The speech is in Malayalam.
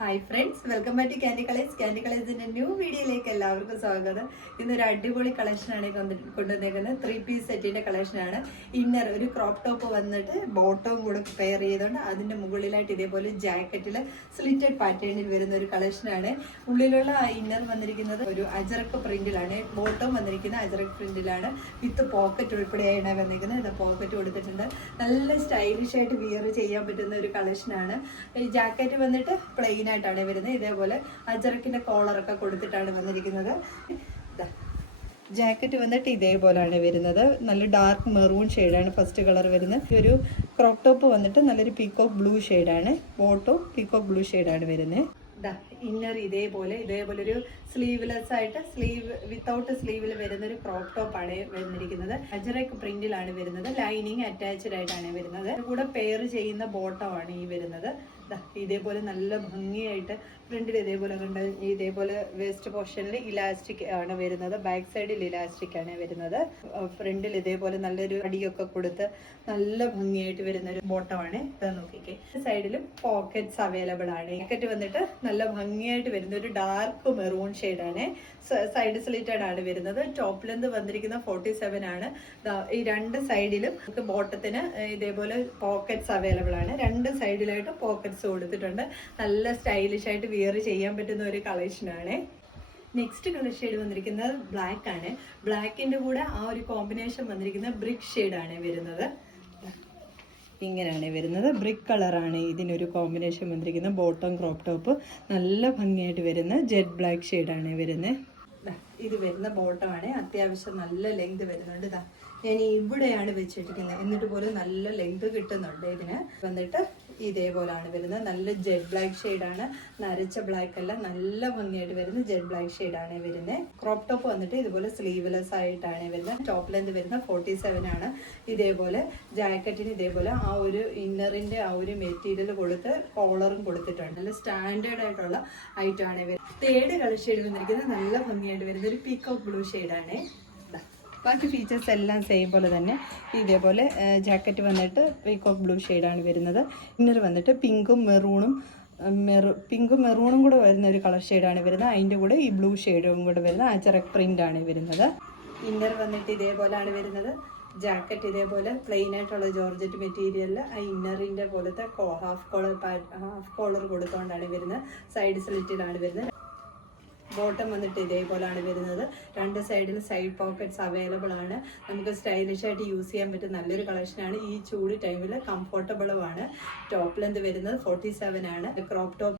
Hi friends, welcome back to candy colours. ക്യാൻഡി കളേഴ്സിന്റെ ന്യൂ വീഡിയോയിലേക്ക് എല്ലാവർക്കും സ്വാഗതം. ഇന്നൊരു അടിപൊളി കളക്ഷനാണ് കൊണ്ടുവന്നേക്കുന്നത്. 3 പീസ് സെറ്റിന്റെ കളക്ഷനാണ്. ഇന്നർ ഒരു ക്രോപ്പ് ടോപ്പ് വന്നിട്ട് ബോട്ടവും കൂടെ പെയർ ചെയ്തുകൊണ്ട് അതിന്റെ മുകളിലായിട്ട് ഇതേപോലെ ജാക്കറ്റിൽ സ്ലിറ്റഡ് പാറ്റേണിൽ വരുന്ന ഒരു കളക്ഷനാണ്. ഉള്ളിലുള്ള ഇന്നർ വന്നിരിക്കുന്നത് ഒരു അജറക്ക് പ്രിന്റിലാണ്. ബോട്ടം വന്നിരിക്കുന്നത് അജറക്ക് പ്രിന്റിലാണ്. വിത്ത് പോക്കറ്റ് ഉൾപ്പെടെയാണ് വന്നിരിക്കുന്നത്. ഇത് പോക്കറ്റ് കൊടുത്തിട്ടുണ്ട്. നല്ല സ്റ്റൈലിഷ് ആയിട്ട് വിയർ ചെയ്യാൻ പറ്റുന്ന ഒരു കളക്ഷനാണ്. ഈ ജാക്കറ്റ് വന്നിട്ട് പ്ലെയിൻ ആയിട്ടാണ് വരുന്നത്. ഇതേപോലെ അജറക്കിന്റെ കോളറൊക്കെ കൊടുത്തിട്ടാണ് വന്നിരിക്കുന്നത്. ജാക്കറ്റ് വന്നിട്ട് ഇതേപോലെയാണ് വരുന്നത്. നല്ല ഡാർക്ക് മെറൂൺ ഷെയ്ഡാണ് ഫസ്റ്റ് കളർ വരുന്നത്. ഒരു ക്രോപ്പ് ടോപ്പ് വന്നിട്ട് നല്ലൊരു പീക്കോക്ക് ബ്ലൂ ഷെയ്ഡാണ്. ബോട്ടും പീക്കോക്ക് ബ്ലൂ ഷെയ്ഡാണ് വരുന്നത്. ഇന്നർ ഇതേപോലെ ഒരു സ്ലീവ്ലെസ് ആയിട്ട് വിത്തൗട്ട് സ്ലീവിൽ വരുന്ന ഒരു ക്രോപ്പ് ടോപ്പ് ആണ് വന്നിരിക്കുന്നത്. അജറക് പ്രിന്റിലാണ് വരുന്നത്. ലൈനിങ് അറ്റാച്ച്ഡ് ആയിട്ടാണ് വരുന്നത്. കൂടെ പെയർ ചെയ്യുന്ന ബോട്ടം ആണ് ഈ വരുന്നത്. ഇതേപോലെ നല്ല ഭംഗിയായിട്ട് ഫ്രണ്ടിൽ ഇതേപോലെ കണ്ട് ഇതേപോലെ വേസ്റ്റ് പോർഷനിൽ ഇലാസ്റ്റിക് ആണ് വരുന്നത്. ബാക്ക് സൈഡിൽ ഇലാസ്റ്റിക് ആണ് വരുന്നത്. ഫ്രണ്ടിൽ ഇതേപോലെ നല്ലൊരു അടിയൊക്കെ കൊടുത്ത് നല്ല ഭംഗിയായിട്ട് വരുന്ന ഒരു ബോട്ടമാണ്. നോക്കിക്കേ, സൈഡിലും പോക്കറ്റ്സ് അവൈലബിൾ ആണ്. പോക്കറ്റ് വന്നിട്ട് നല്ല ഭംഗിയായിട്ട് വരുന്ന ഒരു ഡാർക്ക് മെറൂൺ ഷെയ്ഡാണ്. സൈഡ് സ്ലിറ്റഡ് ആണ് വരുന്നത്. ടോപ്പ് ലെന്ത് വന്നിരിക്കുന്ന 47 ആണ്. ഈ രണ്ട് സൈഡിലും നമുക്ക് ബോട്ടത്തിന് ഇതേപോലെ പോക്കറ്റ്സ് അവൈലബിൾ ആണ്. രണ്ട് സൈഡിലായിട്ട് പോക്കറ്റ്സ് കൊടുത്തിട്ടുണ്ട്. നല്ല സ്റ്റൈലിഷ് ആയിട്ട് വിയർ ചെയ്യാൻ പറ്റുന്ന ഒരു കളക്ഷനാണ്. നെക്സ്റ്റ് കളർ ഷെയ്ഡ് വന്നിരിക്കുന്നത് ബ്ലാക്ക് ആണ്. ബ്ലാക്കിന്റെ കൂടെ ആ ഒരു കോമ്പിനേഷൻ വന്നിരിക്കുന്ന ബ്രിക്ക് ഷെയ്ഡാണ് വരുന്നത്. ഇങ്ങനെയാണ് വരുന്നത്. ബ്രിക്ക് കളറാണ് ഇതിനൊരു കോമ്പിനേഷൻ വന്നിരിക്കുന്നത്. ബോട്ടം ക്രോപ്പ് ടോപ്പ് നല്ല ഭംഗിയായിട്ട് വരുന്ന ജെറ്റ് ബ്ലാക്ക് ഷെയ്ഡാണ് വരുന്നത്. ഇത് വരുന്ന ബോട്ടമാണ്. അത്യാവശ്യം നല്ല ലെങ്ത് വരുന്നുണ്ട്. ഞാൻ ഇവിടെയാണ് വെച്ചിട്ടിരിക്കുന്നത്. എന്നിട്ട് പോലും നല്ല ലെങ്ത് കിട്ടുന്നുണ്ട്. ഇതിന് വന്നിട്ട് ഇതേപോലെയാണ് വരുന്നത്. നല്ല ജെറ്റ് ബ്ലാക്ക് ഷെയ്ഡാണ്. നരച്ച ബ്ലാക്ക് അല്ല, നല്ല ഭംഗിയായിട്ട് വരുന്ന ജെറ്റ് ബ്ലാക്ക് ഷെയ്ഡാണ് വരുന്നത്. ക്രോപ്പ് ടോപ്പ് വന്നിട്ട് ഇതുപോലെ സ്ലീവ്ലെസ് ആയിട്ടാണ് വരുന്നത്. ടോപ്പ് ലെന്ത് വരുന്ന 47 ആണ്. ഇതേപോലെ ജാക്കറ്റിന് ഇതേപോലെ ആ ഒരു ഇന്നറിന്റെ ആ ഒരു മെറ്റീരിയൽ കൊടുത്ത് കോളറും കൊടുത്തിട്ടുണ്ട്. നല്ല സ്റ്റാൻഡേർഡ് ആയിട്ടുള്ള ഐറ്റമാണ് വരുന്നത്. തേർഡ് കളർ ഷെയ്ഡ് വന്നിരിക്കുന്നത് നല്ല ഭംഗിയായിട്ട് വരുന്ന ഒരു പീക്കോക്ക് ബ്ലൂ ഷെയ്ഡാണ്. ബാക്കി ഫീച്ചേഴ്സ് എല്ലാം സെയിം പോലെ തന്നെ. ഇതേപോലെ ജാക്കറ്റ് വന്നിട്ട് പീക്കോക്ക് ബ്ലൂ ഷെയ്ഡാണ് വരുന്നത്. ഇന്നർ വന്നിട്ട് പിങ്കും മെറൂണും കൂടെ വരുന്ന ഒരു കളർ ഷെയ്ഡാണ് വരുന്നത്. അതിൻ്റെ കൂടെ ഈ ബ്ലൂ ഷെയ്ഡും കൂടെ വരുന്ന അജറക് പ്രിന്റ് ആണ് വരുന്നത്. ഇന്നർ വന്നിട്ട് ഇതേപോലെയാണ് വരുന്നത്. ജാക്കറ്റ് ഇതേപോലെ പ്ലെയിൻ ആയിട്ടുള്ള ജോർജറ്റ് മെറ്റീരിയലിൽ ആ ഇന്നറിൻ്റെ പോലത്തെ ഹാഫ് കോളർ കൊടുത്തുകൊണ്ടാണ് വരുന്നത്. സൈഡ് സ്ലിറ്റിലാണ് വരുന്നത്. ബോട്ടം വന്നിട്ട് ഇതേപോലെയാണ് വരുന്നത്. രണ്ട് സൈഡിലും സൈഡ് പോക്കറ്റ്സ് അവൈലബിൾ ആണ്. നമുക്ക് സ്റ്റൈലിഷ് ആയിട്ട് യൂസ് ചെയ്യാൻ പറ്റുന്ന നല്ലൊരു കളക്ഷനാണ്. ഈ ചൂട് ടൈമിൽ കംഫർട്ടബിളും ആണ്. ടോപ്പ് ലെന്ത് വരുന്നത് 47 ആണ്. Crop top